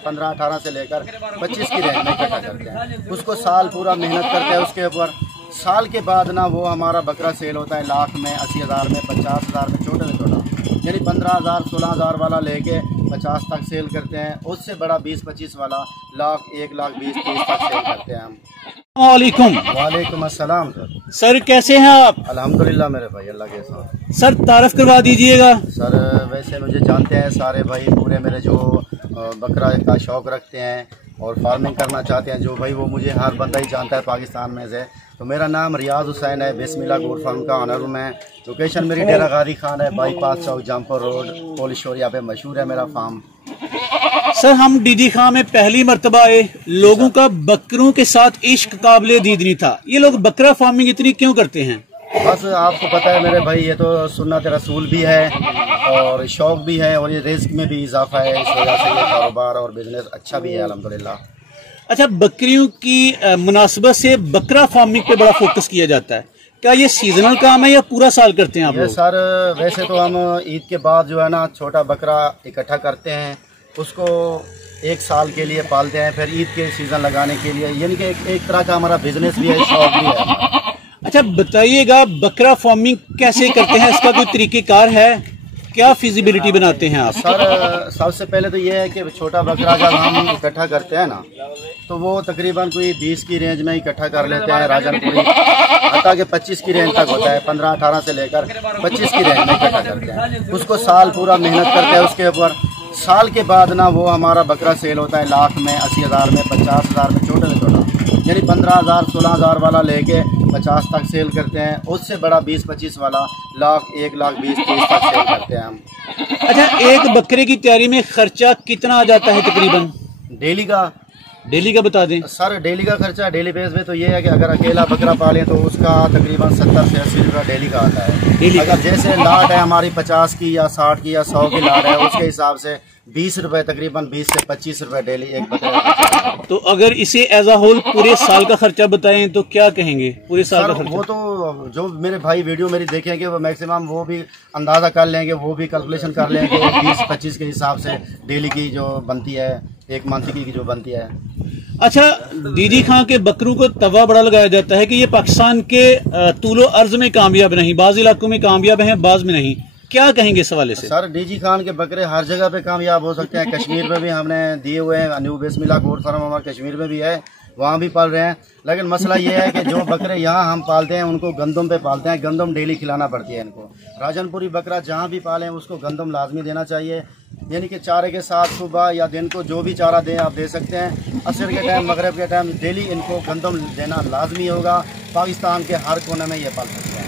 15-18 से लेकर 25 की रेंज में इकट्ठा करते हैं। उसको साल पूरा मेहनत करते हैं उसके ऊपर। साल के बाद ना वो हमारा बकरा सेल होता है लाख में, 80,000 में, 50,000 में, छोटे से छोटा, यानी 15,000 16,000 वाला लेके 50 तक सेल करते हैं। उससे बड़ा 20-25 वाला लाख, 1 लाख 20-30 तक सेल करते हैं हम। वालेकुम अस्सलाम सर, कैसे हैं आप? अल्हम्दुलिल्लाह मेरे भाई, अल्लाह के साथ। सर तारफ करवा दीजिएगा। सर वैसे मुझे जानते हैं सारे भाई पूरे मेरे जो बकरा का शौक़ रखते हैं और फार्मिंग करना चाहते हैं, जो भाई वो मुझे हर बंदा ही जानता है पाकिस्तान में से। तो मेरा नाम रियाज हुसैन है, बिस्मिल्लाह गोट फार्म का ऑनर हूँ मैं। लोकेशन मेरी डेरा गाजी खान है, बाईपास चौक, जमपुर रोड, पोलिस शोरिया पे मशहूर है मेरा फार्म। सर हम डीडी खां में पहली मर्तबा आए, लोगों का बकरों के साथ इश्क काबिले दीदनी था। ये लोग बकरा फार्मिंग इतनी क्यों करते हैं? बस आपको पता है मेरे भाई, ये तो सुन्नत रसूल भी है और शौक़ भी है और ये रिस्क में भी इजाफा है। इस वजह से ये कारोबार और बिजनेस अच्छा भी है अल्हम्दुलिल्लाह। अच्छा, बकरियों की मुनासबत से बकरा फार्मिंग पे बड़ा फोकस किया जाता है। क्या ये सीजनल काम है या पूरा साल करते हैं आप लोग? सर वैसे तो हम ईद के बाद जो है ना छोटा बकरा इकट्ठा करते हैं, उसको 1 साल के लिए पालते हैं, फिर ईद के सीज़न लगाने के लिए, यानी कि एक तरह का हमारा बिजनेस भी है, शौक भी है। अच्छा बताइएगा, बकरा फार्मिंग कैसे करते हैं? इसका कोई तरीक़ेकार है? क्या फिजिबिलिटी बनाते हैं आप? सर सबसे पहले तो ये है कि छोटा बकरा जब हम इकट्ठा करते हैं ना, तो वो तकरीबन कोई 20 की रेंज में इकट्ठा कर लेते हैं राजनपुरी, हत्ता कि 25 की रेंज तक होता है। 15-18 से लेकर 25 की रेंज में इकट्ठा करते हैं। उसको साल पूरा मेहनत करते हैं उसके ऊपर। साल के बाद ना वो हमारा बकरा सेल होता है लाख में, 80,000 में, 50,000 में, छोटे से छोटा, यानी 15,000 16,000 वाला लेके 50 तक सेल करते हैं। उससे बड़ा 20-25 वाला लाख, 1 लाख 20-30 तक सेल करते हैं हम। अच्छा, एक बकरे की तैयारी में खर्चा कितना आ जाता है तकरीबन? डेली का बता दें। सर डेली का खर्चा डेली बेस पे तो ये है कि अगर अकेला बकरा पालें तो उसका तकरीबन 70 से 80 रुपये डेली का आता है। अगर जैसे लाट है हमारी 50 की या 60 की या 100 की लाट है, उसके हिसाब से 20 रुपये, तकरीबन 20 से 25 रुपये डेली एक बकरा। तो अगर इसे एज अ होल पूरे साल का खर्चा बताएं तो क्या कहेंगे? पूरे साल का खर्चा वो तो जो मेरे भाई वीडियो मेरी देखेंगे वो मैक्सिमम वो भी अंदाज़ा कर लेंगे, वो भी कैलकुलेशन कर लेंगे 20-25 के हिसाब से डेली की जो बनती है, एक मंथ की जो बनती है। अच्छा, डीडी खां के बकरों को तवा बड़ा लगाया जाता है कि ये पाकिस्तान के तूलो अर्ज में कामयाब नहीं, बाज़ इलाकों में कामयाब हैं, बाज़ में नहीं। क्या कहेंगे इस हवाले से? सर डीडी खान के बकरे हर जगह पे कामयाब हो सकते हैं। कश्मीर में भी हमने दिए हुए हैं, न्यू बिस्मिल्लाह गोट फार्म हमारे कश्मीर में भी है, वहाँ भी पाल रहे हैं। लेकिन मसला ये है कि जो बकरे यहाँ हम पालते हैं उनको गंदम पे पालते हैं, गंदम डेली खिलाना पड़ती है इनको। राजनपुरी बकरा जहाँ भी पालें उसको गंदम लाजमी देना चाहिए, यानी कि चारे के साथ सुबह या दिन को जो भी चारा दें आप दे सकते हैं। असर के टाइम, मगरब के टाइम डेली इनको गंदम देना लाजमी होगा। पाकिस्तान के हर कोने में ये पाल सकते हैं।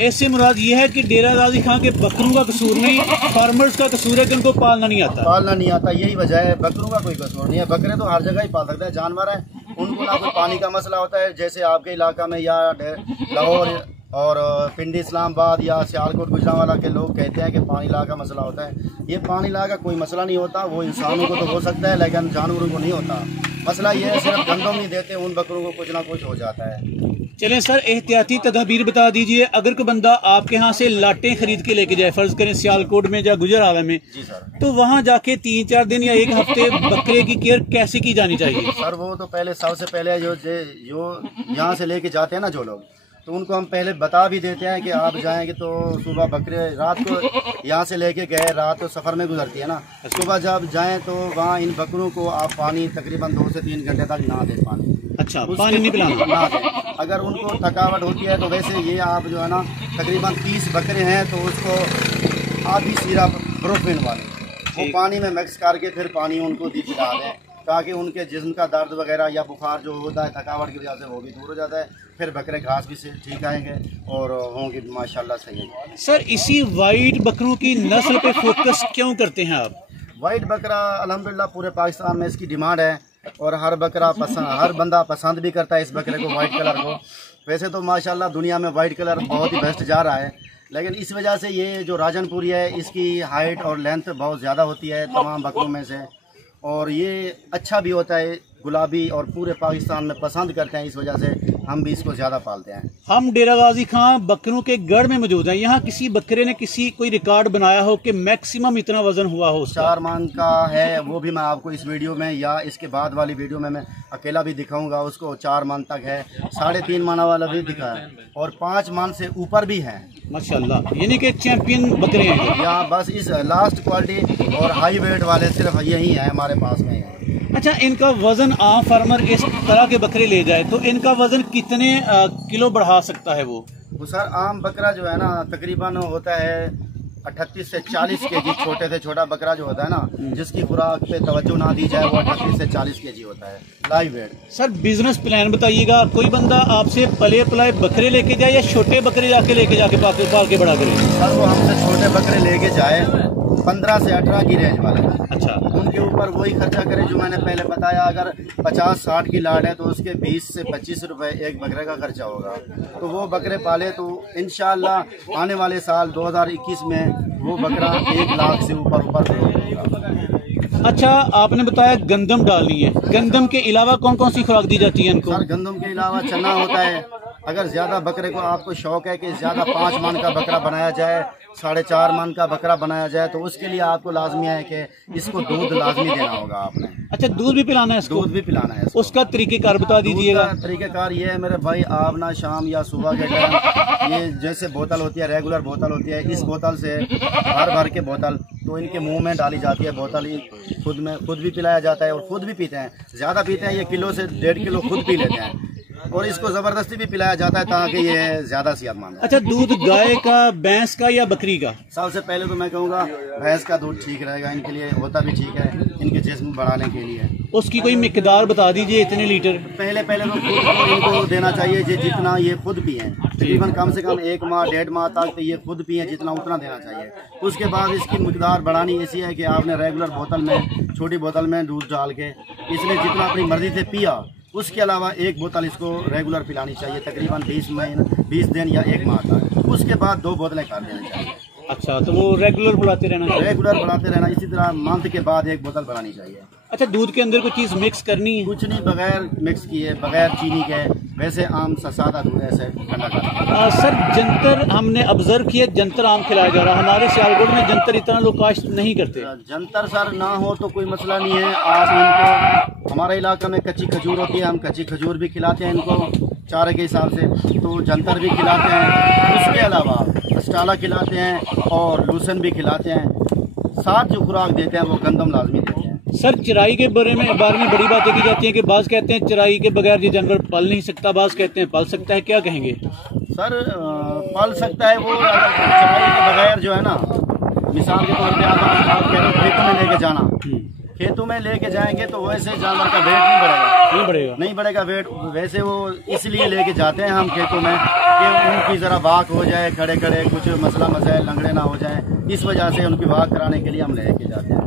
ऐसे मुराद ये है कि डेरा गाजी खां के बकरों का कसूर नहीं, फार्मर्स का कसूर है कि उनको पालना नहीं आता। यही वजह है, बकरों का कोई कसूर नहीं है। बकरे तो हर जगह ही पाल सकते हैं, जानवर है, उनको ना कोई पानी का मसला होता है। जैसे आपके इलाका में या लाहौर और पिंडी इस्लामाबाद या सियालकोट गुजरांवाला के लोग कहते हैं कि पानी ला का मसला होता है। ये पानी ला का कोई मसला नहीं होता, वो इंसानों को तो हो सकता है लेकिन जानवरों को नहीं होता। मसला ये है सिर्फ गंदम नहीं देते, उन बकरों को कुछ ना कुछ हो जाता है। चलें सर, एहतियाती तदाबीर बता दीजिए। अगर कोई बंदा आपके यहाँ से लाटें खरीद के लेके जाए, फर्ज करें सियालकोट में या गुजरांवाला में, जी सर, तो वहाँ जाके 3-4 दिन या 1 हफ्ते बकरे की केयर कैसे की जानी चाहिए? सर वो तो पहले सबसे पहले जो यहाँ से लेके जाते हैं ना जो लोग, तो उनको हम पहले बता भी देते हैं कि आप जाएंगे तो सुबह बकरे रात को यहाँ से लेके गए, रात तो सफ़र में गुजरती है ना, सुबह जब जाएं तो वहाँ इन बकरों को आप पानी तकरीबन 2 से 3 घंटे तक ना दें पानी। अच्छा, पानी नहीं पिलाना ना दें। अगर उनको थकावट होती है तो वैसे ये आप जो है ना तकरीबन 30 बकरे हैं तो उसको आधी सिरप ब्रोफिन वाले वो पानी में मिक्स करके फिर पानी उनको पिला दें, ताकि उनके जिस्म का दर्द वगैरह या बुखार जो होता है थकावट की वजह से वो भी दूर हो जाता है। फिर बकरे घास भी से ठीक आएंगे और होंगे माशाल्लाह सही है। सर इसी वाइट बकरों की नस्ल पे फोकस क्यों करते हैं आप? वाइट बकरा अल्हम्दुलिल्लाह पूरे पाकिस्तान में इसकी डिमांड है और हर बंदा पसंद भी करता है इस बकरे को, वाइट कलर को। वैसे तो माशाल्लाह दुनिया में वाइट कलर बहुत ही बेस्ट जा रहा है, लेकिन इस वजह से ये जो राजनपुरी है इसकी हाइट और लेंथ बहुत ज़्यादा होती है तमाम बकरों में से, और ये अच्छा भी होता है। गुलाबी और पूरे पाकिस्तान में पसंद करते हैं, इस वजह से हम भी इसको ज़्यादा पालते हैं। हम डेरा गाजी खां बकरों के गढ़ में मौजूद हैं। यहाँ किसी बकरे ने कोई रिकॉर्ड बनाया हो कि मैक्सिमम इतना वजन हुआ हो? 4 मन का है, वो भी मैं आपको इस वीडियो में या इसके बाद वाली वीडियो में मैं अकेला भी दिखाऊंगा। उसको 4 मन तक है, 3.5 मन वाला भी दिखा है और 5 मन से ऊपर भी है माशाल्लाह, यानी कि चैंपियन बकरे हैं यहाँ। बस इस लास्ट क्वालिटी और हाई वेट वाले सिर्फ यही है हमारे पास में है। अच्छा, इनका वजन आम फार्मर इस तरह के बकरे ले जाए तो इनका वजन कितने किलो बढ़ा सकता है? वो सर आम बकरा जो है ना तकरीबन होता है 38 से 40 केजी। छोटे से छोटा बकरा जो होता है ना, जिसकी खुराक पे तवज्जो ना दी जाए, वो 38 से 40 केजी होता है live wait. Sir business plan बताइएगा। कोई बंदा आपसे पले पलाए बकरे लेके जाए या छोटे बकरे लेके जाके पाल के बड़ा करे? सर वो हमसे छोटे बकरे लेके जाए 15 से 18 की रेंज वाले। अच्छा, उनके ऊपर वही खर्चा करे जो मैंने पहले बताया। अगर 50-60 की लाट है तो उसके 20 से 25 रुपए एक बकरे का खर्चा होगा। तो वो बकरे पाले तो इंशाल्लाह आने वाले साल 2021 में वो बकरा 1 लाख से ऊपर होगा। अच्छा, आपने बताया गंदम डालनी है। गंदम के अलावा कौन कौन सी खुराक दी जाती है इनको? सर गंदम के अलावा चना होता है। अगर ज़्यादा बकरे को आपको शौक है कि ज़्यादा 5 मन का बकरा बनाया जाए, 4.5 मन का बकरा बनाया जाए, तो उसके लिए आपको लाजमी है कि इसको दूध लाजमी देना होगा आपने। अच्छा, दूध भी पिलाना है इसको? दूध भी पिलाना है इसको। उसका तरीकेकार बता दीजिएगा। तरीकेकार ये है मेरे भाई, आप ना शाम या सुबह के टाइम ये जैसे बोतल होती है, रेगुलर बोतल होती है, इस बोतल से भर के बोतल तो इनके मुंह में डाली जाती है। बोतल ही खुद भी पिलाया जाता है और खुद भी पीते हैं। ज़्यादा पीते हैं, ये किलो से 1.5 किलो खुद पी लेते हैं और इसको जबरदस्ती भी पिलाया जाता है ताकि ये ज्यादा सेहतमंद है। अच्छा, दूध गाय का, भैंस का या बकरी का? सबसे पहले तो मैं कहूँगा भैंस का दूध ठीक रहेगा, इनके लिए होता भी ठीक है, इनके जिस्म बढ़ाने के लिए। उसकी कोई मिकदार बता दीजिए, इतने लीटर? पहले तो खुद को इनको देना चाहिए जितना ये खुद पिए, तकरीबन कम से कम 1 माह 1.5 माह तक तो ये खुद पिए जितना उतना देना चाहिए। उसके बाद इसकी मिकदार बढ़ानी ऐसी है कि आपने रेगुलर बोतल में, छोटी बोतल में दूध डाल के इसने जितना अपनी मर्जी से पिया, उसके अलावा 1 बोतल इसको रेगुलर पिलानी चाहिए तकरीबन 20 दिन या 1 माह तक। उसके बाद 2 बोतलें कर देनी चाहिए। अच्छा, तो वो रेगुलर बढ़ाते रहना चाहिए? रेगुलर बढ़ाते रहना। इसी तरह मंथ के बाद 1 बोतल बढ़ानी चाहिए। अच्छा, दूध के अंदर कोई चीज़ मिक्स करनी है? कुछ नहीं, बगैर मिक्स किए, बगैर चीनी के, वैसे आम सादा दूध ऐसे ठंडा करना। सर जंतर हमने ऑब्जर्व किया, जंतर आम खिलाया जा रहा है। हमारे सियालकोट में जंतर इतना लोग काश्त नहीं करते। जंतर सर ना हो तो कोई मसला नहीं है। आप इनको, हमारे इलाका में कच्ची खजूर होती है, हम कच्ची खजूर भी खिलाते हैं इनको चारे के हिसाब से, तो जंतर भी खिलाते हैं। उसके अलावा अस्टाला खिलाते हैं और लूसन भी खिलाते हैं। साथ जो खुराक देते हैं वो गंदम लाजमी देते हैं। सर चराई के बारे में बड़ी बातें की जाती हैं कि बाज़ कहते हैं चराई के बगैर ये जानवर पल नहीं सकता, बाज़ कहते हैं पल सकता है। क्या कहेंगे? सर पल सकता है वो, चराई के बगैर जो है ना, मिसाल के तौर पे आप खेतों में लेके जाना, खेतों में लेके जाएंगे तो वैसे जानवर का वेट नहीं बढ़ेगा वेट। वैसे वो इसलिए लेके जाते हैं हम खेतों में कि उनकी ज़रा वाक हो जाए, खड़े कुछ मसला मसाइल लंगड़े ना हो जाए, इस वजह से उनकी वाक कराने के लिए हम लेके जाते हैं।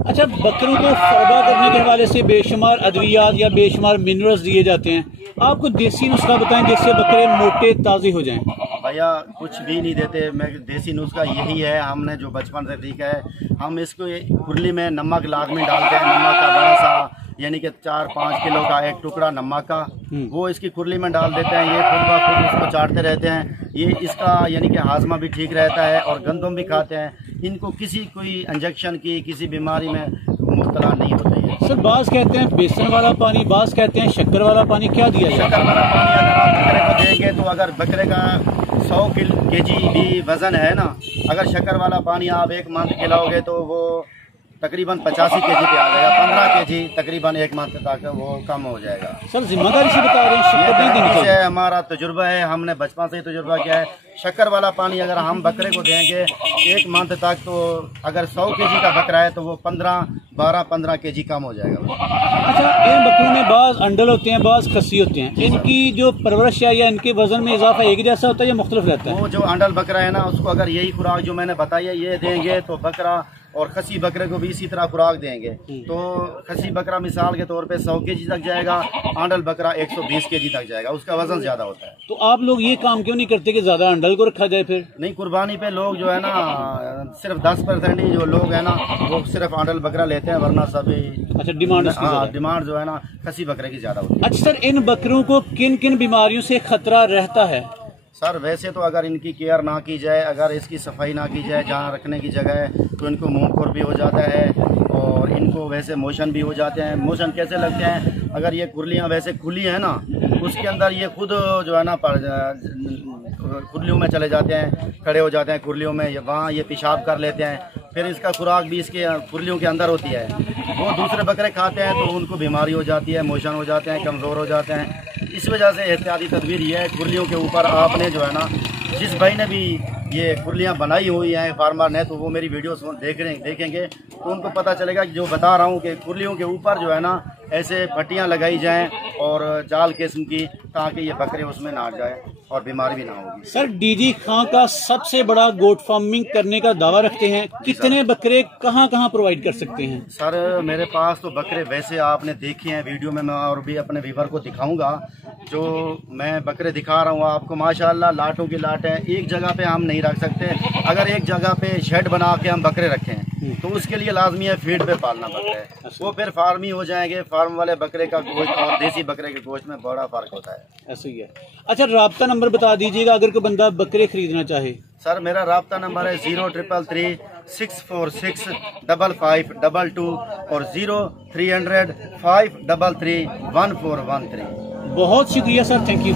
अच्छा, बकरों को फरबा करने के हवाले से बेशुमार अद्वियात या बेशुमार मिनरल्स दिए जाते हैं। आपको देसी नुस्खा बताएं जिससे बकरे मोटे ताज़े हो जाएं। भैया कुछ भी नहीं देते, मैं देसी नुस्खा यही है, हमने जो बचपन से सीखा है। हम इसको कुरली में नमक लाजमी डालते हैं, नमक का बड़ा सा यानी कि 4-5 किलो का 1 टुकड़ा नमक का, वो इसकी कुरली में डाल देते हैं। ये खुद ब खुद उसको चाटते रहते हैं। ये इसका यानी कि हाजमा भी ठीक रहता है और गंदम भी खाते हैं। इनको कोई इंजेक्शन की किसी बीमारी में मुब्तला नहीं होते हैं। सर बाज़ कहते हैं बेसन वाला पानी, बाज़ कहते हैं शक्कर वाला पानी, क्या दिया जाए? शक्कर वाला पानी अगर आप बकरे को देंगे तो अगर बकरे का 100 केजी भी वज़न है ना, अगर शक्कर वाला पानी आप 1 मंथ खिलाओगे तो वो तकरीबन 85 केजी पे आ जाएगा। 15 केजी तकरीबन 1 मंथ तक वो कम हो जाएगा। सर जिम्मेदारी से बता रहे हैं, शक्कर नहीं देनी चाहिए। हमारा तजुर्बा है, हमने बचपन से ही तजुर्बा किया है। शक्कर वाला पानी अगर हम बकरे को देंगे 1 मंथ तक तो अगर 100 केजी का बकरा है तो वो 12-15 केजी कम हो जाएगा। अच्छा, इन बकरों में बाज़ अंडल होते हैं, बाज़ खस्सी होते हैं, इनकी जो परवरिश है या इनके वजन में इजाफा एक जैसा होता है या मुख्तलिफ रहता है? वो जो अंडल बकरा है ना, उसको अगर यही खुराक जो मैंने बताई है ये देंगे तो बकरा और खसी बकरे को भी इसी तरह खुराक देंगे तो खसी बकरा मिसाल के तौर पे 100 केजी तक जाएगा, आंडल बकरा 120 केजी तक जाएगा, उसका वजन ज्यादा होता है। तो आप लोग ये काम क्यों नहीं करते कि ज्यादा आंडल को रखा जाए? फिर नहीं, कुर्बानी पे लोग जो है ना सिर्फ 10% ही जो लोग है ना वो सिर्फ आंडल बकरा लेते हैं, वरना सभी अच्छा डिमांड डिमांड जो है ना खसी बकरे की ज्यादा होती है। अच्छा सर, इन बकरों को किन किन बीमारियों से खतरा रहता है? सर वैसे तो अगर इनकी केयर ना की जाए, अगर इसकी सफाई ना की जाए जहाँ रखने की जगह है, तो इनको मुंहखोर भी हो जाता है और इनको वैसे मोशन भी हो जाते हैं। मोशन कैसे लगते हैं? अगर ये कुर्लियाँ वैसे खुली हैं ना, उसके अंदर ये खुद जो है ना कुर्लियों में चले जाते हैं, खड़े हो जाते हैं कुर्लियों में, वहाँ ये पेशाब कर लेते हैं। फिर इसका खुराक भी इसके कुर्लियों के अंदर होती है, वो दूसरे बकरे खाते हैं तो उनको बीमारी हो जाती है, मोशन हो जाते हैं, कमज़ोर हो जाते हैं। इस वजह से एहतियाती तदबीर ये है, कुर्लियों के ऊपर आपने जो है ना, जिस भाई ने भी ये कुर्लियाँ बनाई हुई हैं फार्मर ने, तो वो मेरी वीडियो देखेंगे तो उनको पता चलेगा कि जो बता रहा हूँ कि कुर्लियों के ऊपर जो है ना ऐसे पट्टियाँ लगाई जाएं और जाल किस्म की, ताकि ये बकरे उसमें ना जाए और बीमारी भी ना होगी। सर डीजी खां का सबसे बड़ा गोट फार्मिंग करने का दावा रखते हैं, कितने बकरे कहाँ कहाँ प्रोवाइड कर सकते हैं? सर मेरे पास तो बकरे वैसे आपने देखे हैं वीडियो में, मैं और भी अपने व्यूअर को दिखाऊंगा। जो मैं बकरे दिखा रहा हूँ आपको माशाल्लाह लाटों की लाट है। एक जगह पे हम नहीं रख सकते, अगर एक जगह पे शेड बना के हम बकरे रखें तो उसके लिए लाजमी है फीड पे पालना बकरे, वो फिर फार्मी हो जाएंगे। फार्म वाले बकरे का गोश्त और देसी बकरे के गोश्त में बड़ा फर्क होता है। ऐसा ही है। अच्छा राब्ता नंबर बता दीजिएगा अगर कोई बंदा बकरे खरीदना चाहे। सर मेरा राब्ता नंबर है 0333 646 5522 और 0300 533 1413। बहुत शुक्रिया सर, थैंक यू।